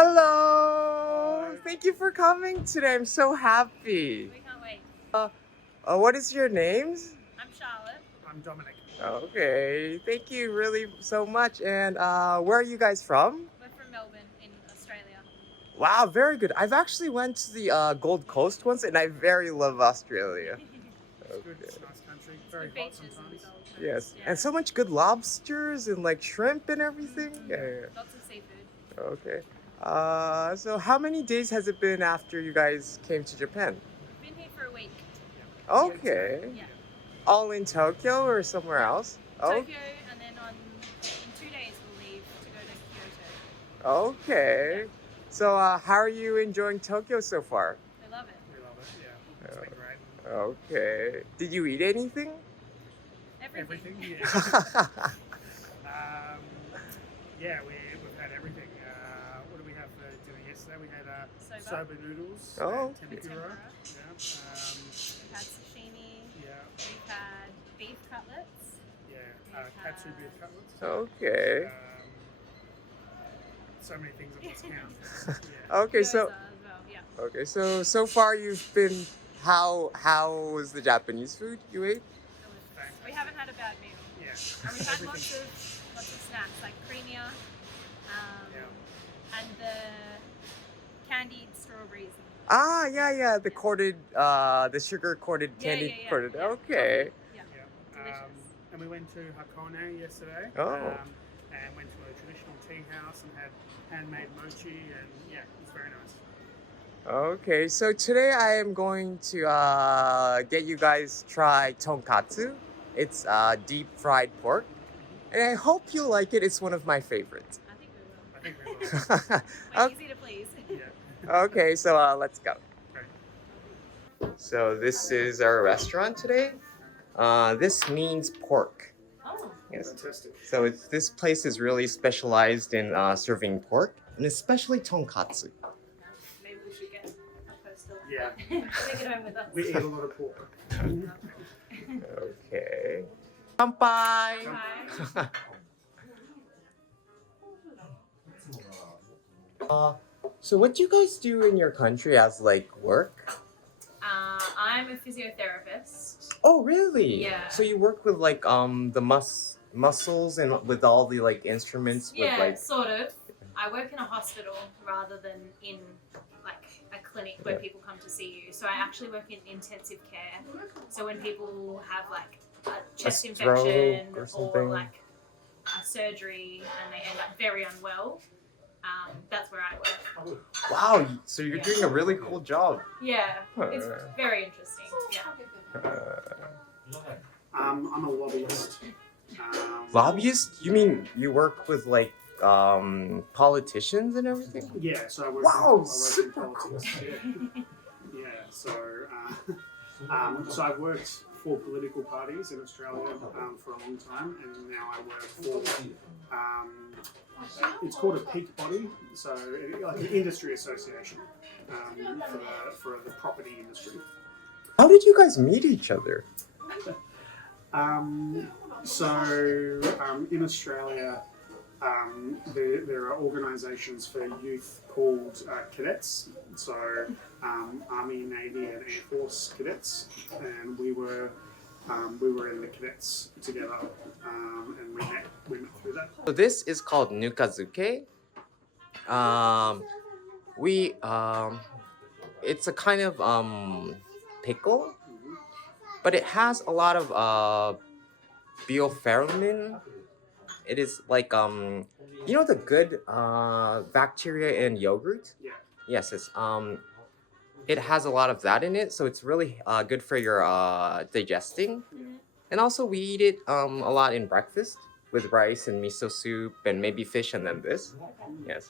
Hello! Thank you for coming today. I'm so happy. We can't wait. What is your names? I'm Charlotte. I'm Dominic. Okay, thank you really so much. And where are you guys from? We're from Melbourne in Australia. Wow, very good. I've actually went to the Gold Coast once, and I very love Australia. It's good. It's a nice country. Very Good hot beaches and sometimes. Gold Coast. Yes, Yeah. and so much good lobsters and like shrimp and everything. Yeah. Lots of seafood. Okay. So how many days has it been after you guys came to Japan? We've been here for a week. Okay. Yeah. All in Tokyo or somewhere else? Tokyo, and then in 2 days we'll leave to go to Kyoto. Oh, okay. So how are you enjoying Tokyo so far? We love it. We love it. Yeah. It's been great. Okay. Did you eat anything? Everything. Yeah. Yeah, we've had everything. What did we have for dinner yesterday? We had soba noodles. Oh. Tempura. With Yeah. We've had sashimi. Yeah. We've had beef cutlets. Yeah. Katsu beef cutlets. Okay. So many things that must count. Yeah. Okay, Gyoza so as well. Yeah. okay, so far you've been how was the Japanese food you ate? Delicious. We haven't had a bad meal. Yeah. And we've had Everything. lots of snacks like creamier, Yeah. and the candied strawberries. Yeah, the sugar coated candy Yeah. coated. Yeah. Okay. Yeah. Yeah. Delicious. And we went to Hakone yesterday. Oh. And went to a traditional tea house and had handmade mochi, and yeah, it was very nice. Okay, so today I am going to get you guys try tonkatsu. It's deep fried pork, and I hope you like it. It's one of my favorites. I think we will. I think we will. We're Okay. easy to please. Yeah. Okay, so let's go. Great. So this is our restaurant today. This means pork. Oh, Yes. Fantastic. So this place is really specialized in serving pork, and especially tonkatsu. maybe we should get a postal. Yeah. Take it home with us. We eat a lot of pork. Okay. Kanpai! Bye. So what do you guys do in your country as like work? I'm a physiotherapist. Oh, really? Yeah. So you work with like the muscles and with all the like instruments with Yeah, like sort of. I work in a hospital rather than in like a clinic where Yeah. people come to see you. So I actually work in intensive care. So when people have like a chest stroke infection or something. like a surgery and they end up very unwell, that's where I work. wow. So you're Yeah. doing a really cool job. Yeah, it's Uh, very interesting. Yeah. I'm a lobbyist. Lobbyist? You mean you work with like politicians and everything? Yeah, so I work, Wow, I work in super politics. Yeah, so so I've worked for political parties in Australia for a long time, and now I work for it's called a peak body, so like an industry association for the property industry. How did you guys meet each other? In Australia, there are organisations for youth called cadets. So Army, Navy, and Air Force cadets, and we were in the cadets together, and we met through that. So this is called nukazuke. It's a kind of pickle, but it has a lot of biopheromin. It is like you know the good bacteria in yogurt. Yeah. Yes, it has a lot of that in it, so it's really good for your digesting. And also we eat it a lot in breakfast with rice and miso soup and maybe fish and then this. Yes.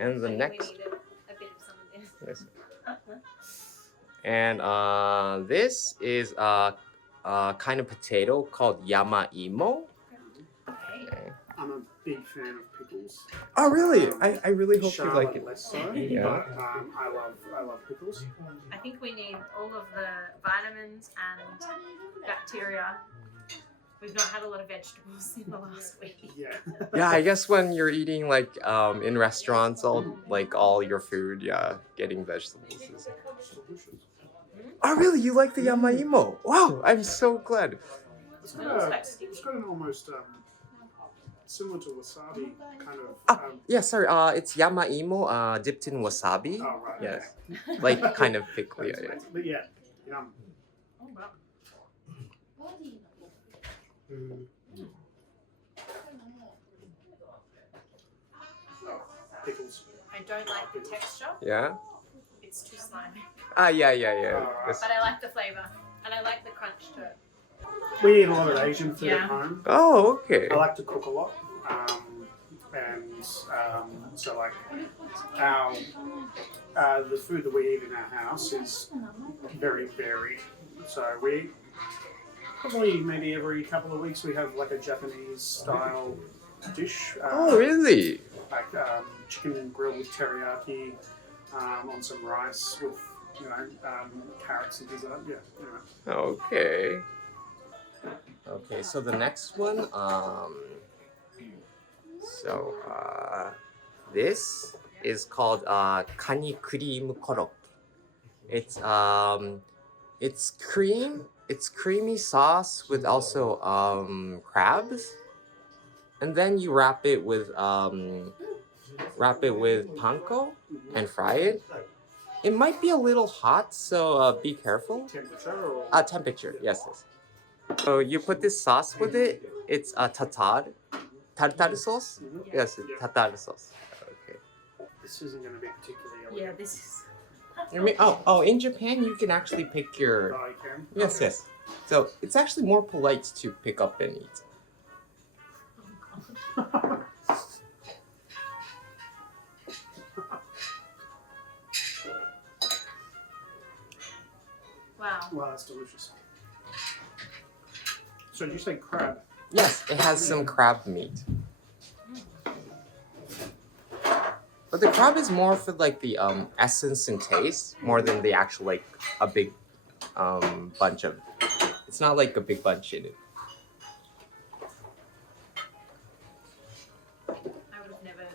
And the So next. we need a bit of some of this. Yes. And this is a kind of potato called yama-imo. Okay. I'm a big fan of pickles. Oh, really? I really hope you Charlotte like it. less so, Yeah. but I love pickles. I think we need all of the vitamins and bacteria We've not had a lot of vegetables in the last week. Yeah. Yeah, I guess when you're eating like in restaurants, all your food, yeah, getting vegetables is. It's delicious. Oh, really? You like the yamaimo? Wow, I'm so glad. It's got an almost similar to wasabi kind of. Yeah, sorry. It's yamaimo dipped in wasabi. Oh right. Yes, Okay. like kind of pickly. That's Yeah. amazing. But yeah, yum. Oh, wow. Oh, pickles. I don't like the texture. Yeah. It's too slimy. Yeah. Alright. Yes. But I like the flavour. And I like the crunch to it. We eat a lot of Asian food Yeah. at home. Oh, okay. I like to cook a lot, so like our the food that we eat in our house is very varied. So we probably maybe every couple of weeks we have like a Japanese style dish. Oh, really? Like chicken grilled with teriyaki on some rice with carrots and things like that. Yeah. Anyway. Okay. Okay, so the next one, this is called kani cream korokke. It's creamy sauce with also crabs, and then you wrap it with panko and fry it. It might be a little hot, so be careful. Temperature or Temperature, yes. So you put this sauce with it. It's a tartar sauce. Yes, it's tartar sauce. Okay. this isn't going to be particularly elegant. Yeah, this is. I mean, in Japan you can actually pick your. Oh, you can? Yes, Okay. yes. So it's actually more polite to pick up and eat. Wow. Wow, that's delicious. So did you say crab? Yes, it has some crab meat. But the crab is more for like the essence and taste more than the actual like a big bunch of. It's not like a big bunch in it. I would have never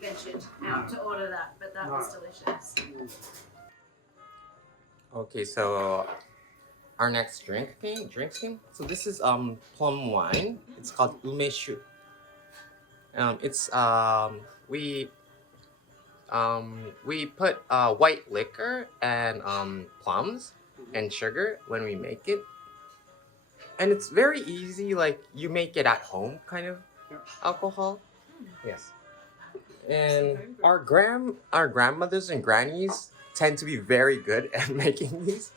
ventured out to order that, but that was delicious. Okay, so our next drink scheme. So this is plum wine. It's called umeshu. We put white liquor and plums and sugar when we make it, and it's very easy. Like you make it at home, kind of alcohol. Yes, and our grandmothers and grannies tend to be very good at making these.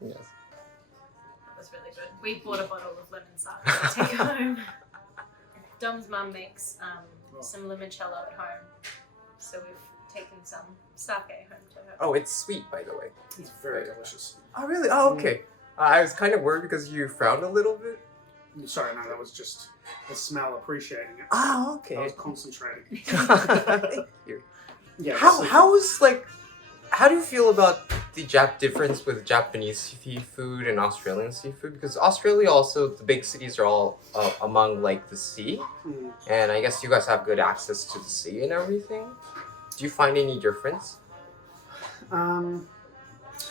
Yes. That was really good. We bought a bottle of lemon sake to take home. Dom's mum makes some limoncello at home, so we've taken some sake home to her. Oh, it's sweet, by the way. It's very delicious. Oh, really? Oh, okay. I was kind of worried because you frowned a little bit. Sorry, no, that was just the smell appreciating it. Oh, I okay. was concentrating. Thank you. Yeah. How do you feel about the difference with Japanese seafood and Australian seafood? Because Australia also, the big cities are all among like the sea, and I guess you guys have good access to the sea and everything. Do you find any difference?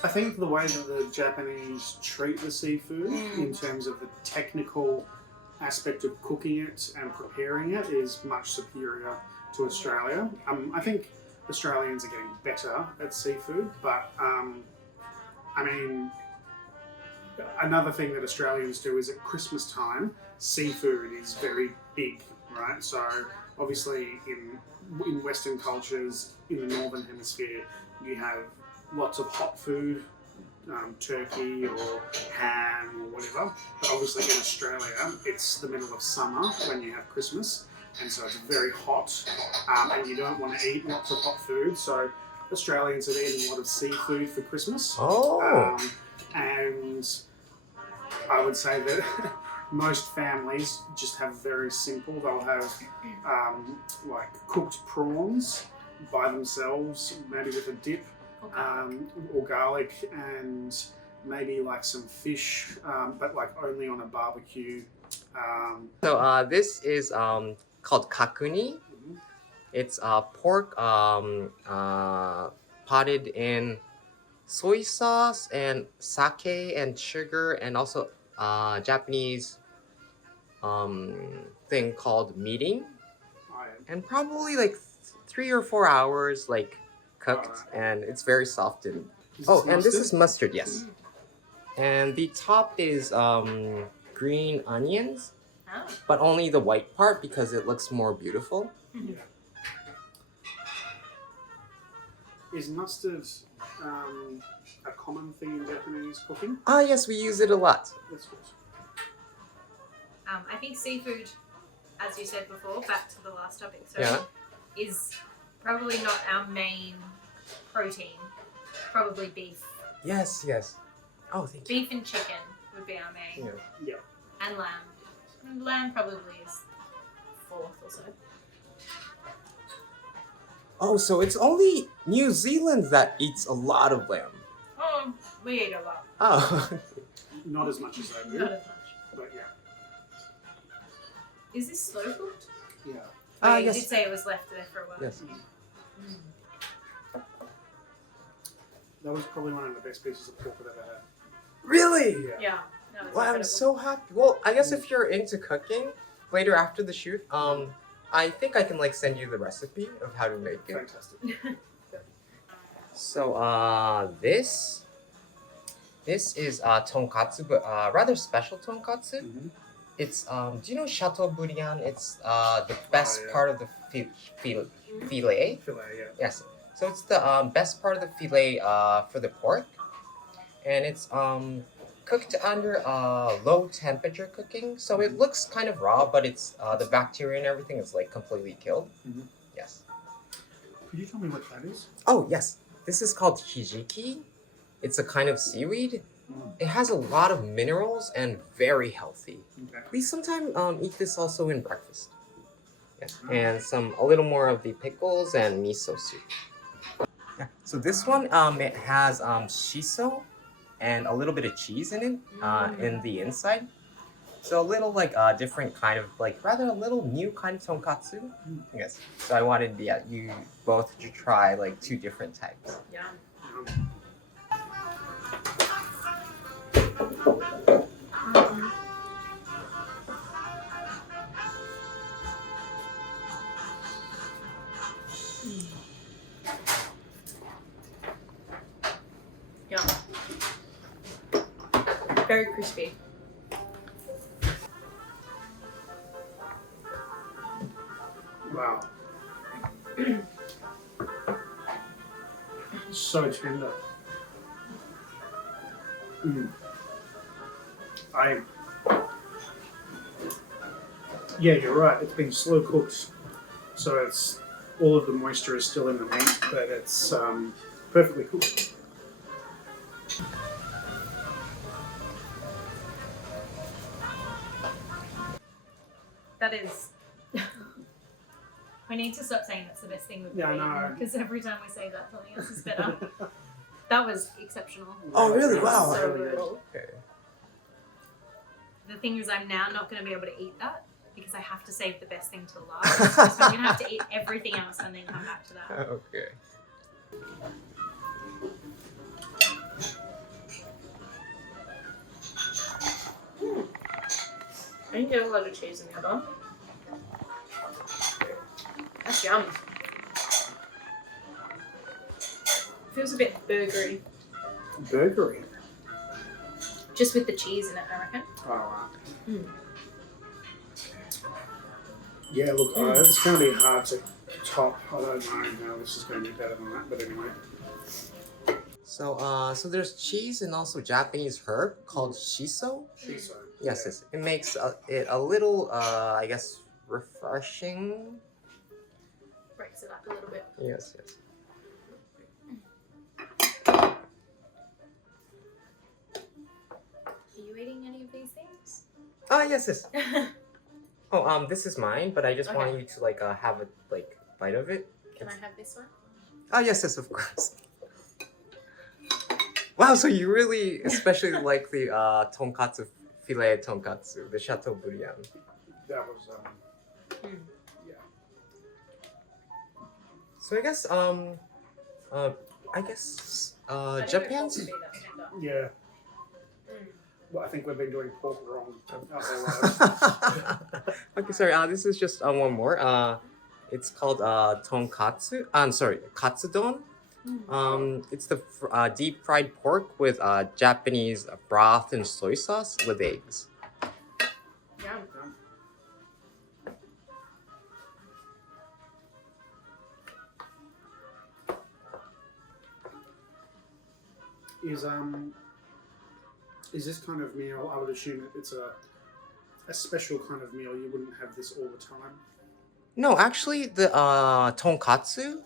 I think the way that the Japanese treat the seafood in terms of the technical aspect of cooking it and preparing it is much superior to Australia. I think Australians are getting better at seafood, but I mean, another thing that Australians do is at Christmas time, seafood is very big, right? So obviously in Western cultures, in the Northern Hemisphere, you have lots of hot food, turkey or ham or whatever. But obviously in Australia, it's the middle of summer when you have Christmas, and so it's very hot, and you don't want to eat lots of hot food. So Australians are eating a lot of seafood for Christmas. Oh. And I would say that most families just have very simple. They'll have like cooked prawns by themselves, maybe with a dip, or garlic and maybe like some fish, but like only on a barbecue. So this is called kakuni. It's pork potted in soy sauce and sake and sugar, and also Japanese thing called meating, and probably like 3 or 4 hours like cooked, and it's very soft. And and this is mustard, yes. And the top is green onions, but only the white part because it looks more beautiful. Is mustard a common thing in Japanese cooking? Ah, yes, we use it a lot. That's good. I think seafood, as you said before, back to the last topic, so Yeah. is probably not our main protein. Probably beef. Yes, yes. Oh, thank you. Beef and chicken would be our main. Yeah. Yeah. And lamb. And lamb probably is fourth or so. Oh, so it's only New Zealand that eats a lot of lamb. Oh, we eat a lot. Oh, Not as much as they do, Not as much. but yeah. Is this slow cooked? Yeah. Oh, you yes. did say it was left there for a while. Yes. That was probably one of the best pieces of pork I've ever had. Really? Yeah. That was Well, I'm incredible. so happy. Well, I guess if you're into cooking, later after the shoot, I think I can like send you the recipe of how to make it. Fantastic. So, this is tonkatsu, but rather special tonkatsu. Mhm. It's do you know Chateau Briand? It's the best yeah. part of the filet. Filet, yeah. Yes. So it's the best part of the filet for the pork, and it's cooked under low temperature cooking. So it looks kind of raw, but it's the bacteria and everything is like completely killed. Mhm. Yes. Could you tell me what that is? Oh yes, this is called hijiki. It's a kind of seaweed. Mm. It has a lot of minerals and very healthy. Okay. We sometimes eat this also in breakfast. Yes, and a little more of the pickles and miso soup. Yeah. So this one it has shiso and a little bit of cheese in it in the inside. So a little like different kind of like rather a little new kind of tonkatsu. Yes. So I wanted you both to try like 2 different types. Yeah. Yeah. Very crispy. Wow. So tender. Yeah, you're right. It's been slow cooked, so it's all of the moisture is still in the meat, but it's perfectly cooked. That is. We need to stop saying that's the best thing we've Yeah, I ever know. eaten, because every time we say that, something else is better. That was exceptional. Oh, really? It was Wow. so Really good. Okay. The thing is, I'm now not going to be able to eat that because I have to save the best thing to last. So I'm going to have to eat everything else and then come back to that. Okay. I didn't get a lot of cheese in the other one. That's yum. Feels a bit burgery. Burgery. Just with the cheese in it, I reckon. Oh, wow. Mm. Yeah, look, it's going to be hard to top. I don't know how this is going to be better than that, but anyway. So there's cheese and also Japanese herb called shiso. Shiso. Yes, yes. It makes it a little, I guess, refreshing. Breaks it up a little bit. Yes, yes. Are you eating any of these things? Ah, yes, yes. Oh, this is mine, but I just want Okay. you to like have a like bite of it. Can I have this one? Ah, yes, yes, of course. Wow, so you really especially like the tonkatsu, filet tonkatsu, the Chateau Briand. That was Mm. yeah. So I guess I think Japan's. it would be that tender. Yeah. Mm. Well, I think we've been doing pork wrong our whole lives. Okay, sorry. This is just one more. It's called tonkatsu. I'm sorry, katsudon. It's the deep fried pork with Japanese broth and soy sauce with eggs. Yum. Is this kind of meal? I would assume that it's a special kind of meal. You wouldn't have this all the time. No, actually, the tonkatsu,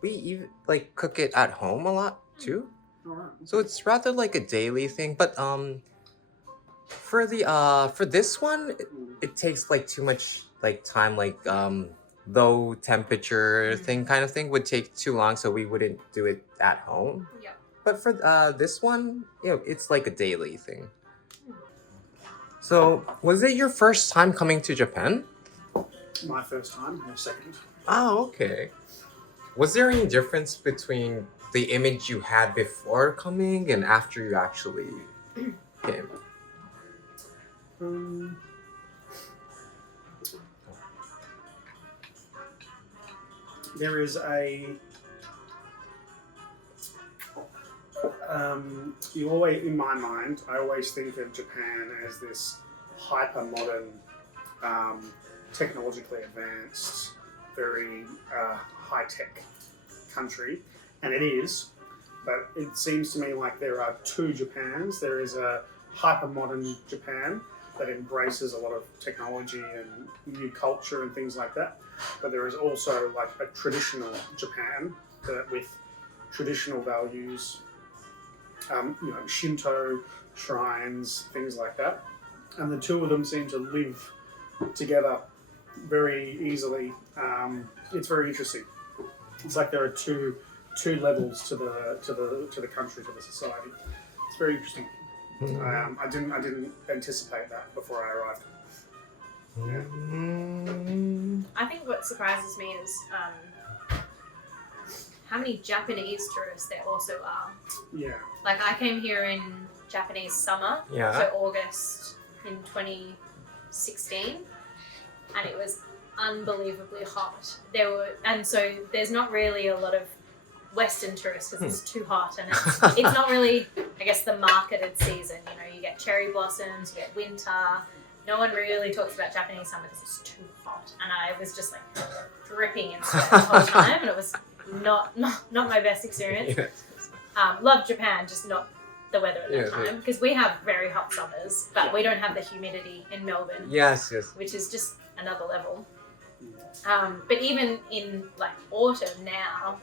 we even like cook it at home a lot too. All right. So it's rather like a daily thing. But for this one, it takes like too much like time, like low temperature thing kind of thing would take too long, so we wouldn't do it at home. Yep. But for this one, it's like a daily thing. So was it your first time coming to Japan? My first time, my second. Oh, okay. Was there any difference between the image you had before coming and after you actually came? There is you always, in my mind, I always think of Japan as this hyper modern, technologically advanced, very high tech country, and it is. But it seems to me like there are two Japans. There is a hyper modern Japan that embraces a lot of technology and new culture and things like that. But there is also like a traditional Japan with traditional values, Shinto shrines, things like that. And the two of them seem to live together very easily. It's very interesting. It's like there are two levels to the country, to the society. It's very interesting. I didn't anticipate that before I arrived. I think what surprises me is how many Japanese tourists there also are. Yeah. Like I came here in Japanese summer, Yeah. so August in 2016, and it was unbelievably hot. So there's not really a lot of Western tourists because it's too hot, and it's not really, I guess, the marketed season. You get cherry blossoms, you get winter. No one really talks about Japanese summer because it's too hot, and I was just like dripping in sweat the whole time, and it was not my best experience. Love Japan, just not the weather at that time, because we have very hot summers, but we don't have the humidity in Melbourne. Yes. Which is just another level. But even in like autumn now,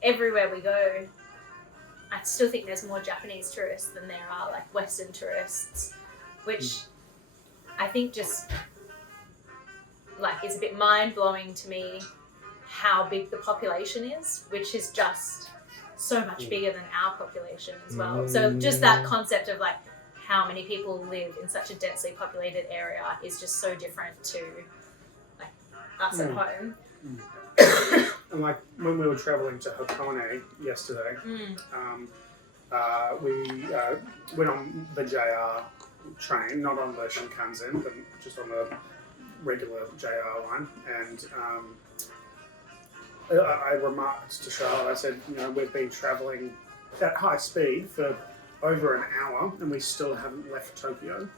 everywhere we go, I still think there's more Japanese tourists than there are like Western tourists, which I think just like it's a bit mind-blowing to me how big the population is, which is just so much bigger than our population as well. So just that concept of like how many people live in such a densely populated area is just so different to like us at home. And like when we were traveling to Hakone yesterday, we went on the JR train, not on the Shinkansen, but just on the regular JR line. And I remarked to Charlotte, I said, we've been travelling at high speed for over an hour and we still haven't left Tokyo.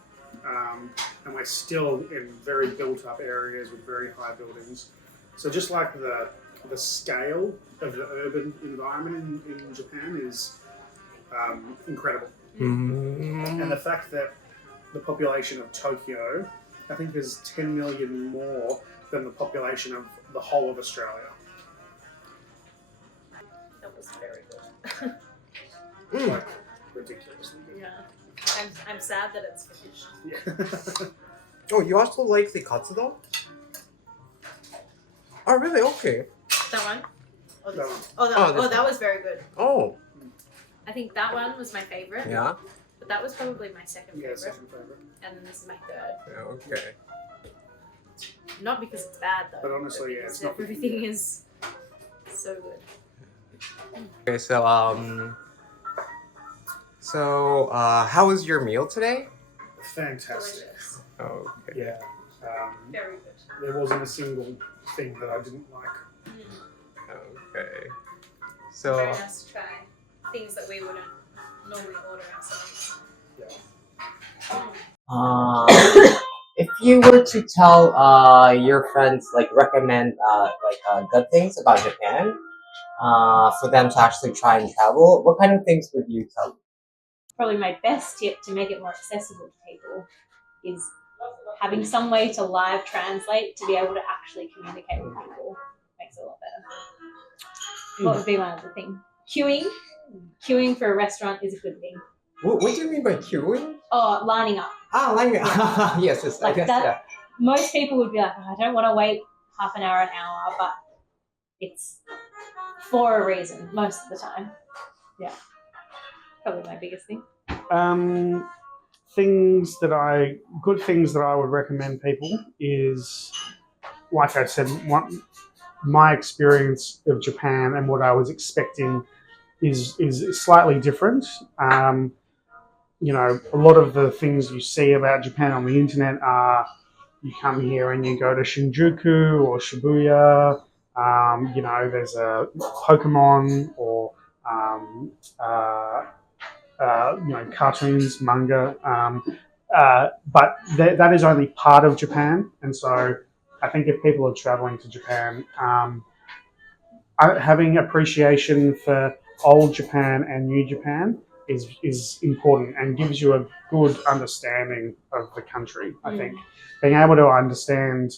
And we're still in very built up areas with very high buildings. So just like the scale of the urban environment in Japan is incredible. And the fact that the population of Tokyo, I think there's 10 million more than the population of the whole of Australia. That was very good. Like, ridiculously good. Yeah. I'm sad that it's finished. Yeah. Oh, you also like the katsudon? Oh, really? Okay. That one? That one. Oh, that was very good. Oh. I think that one was my favorite. Yeah. But that was probably my second Yeah, favorite. second favorite. And then this is my third. Okay. Not because it's bad though. But honestly, yeah, because it's not- everything is so good. Okay, so how was your meal today? Fantastic. Delicious. Okay. Yeah. Very good. There wasn't a single thing that I didn't like. Okay. Very So nice to try things that we wouldn't normally order ourselves. if you were to tell your friends, like recommend good things about Japan, for them to actually try and travel, what kind of things would you tell them? Probably my best tip to make it more accessible to people is having some way to live translate to be able to actually communicate with people. Makes it a lot better. What would be one other thing? Queuing for a restaurant is a good thing. What do you mean by queuing? Oh, lining up. Like yes, I Like guess that. yeah. Most people would be like, oh, I don't want to wait half an hour, but it's for a reason most of the time. Yeah, probably my biggest thing. Good things that I would recommend people is, like I said, my experience of Japan and what I was expecting is slightly different. You know, a lot of the things you see about Japan on the internet are, you come here and you go to Shinjuku or Shibuya. You know, there's a Pokemon or you know, cartoons, manga. But that is only part of Japan, and so I think if people are traveling to Japan, having appreciation for old Japan and new Japan is important and gives you a good understanding of the country. I think being able to understand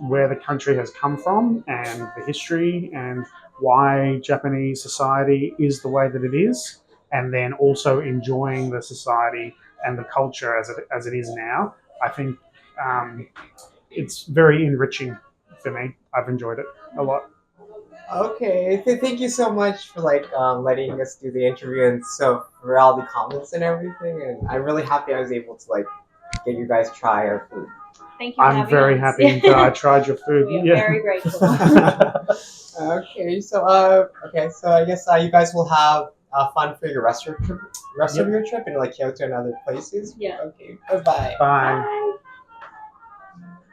where the country has come from and the history and why Japanese society is the way that it is, and then also enjoying the society and the culture as it is now, I think it's very enriching for me. I've enjoyed it a lot. Okay, thank you so much for letting us do the interview and so for all the comments and everything. And I'm really happy I was able to get you guys try our food. Thank you. I'm very happy that I tried your food. We are very grateful. Okay, so I guess you guys will have fun for your rest of your trip and Kyoto and other places. Yeah. Okay. Bye-bye. Bye. Bye.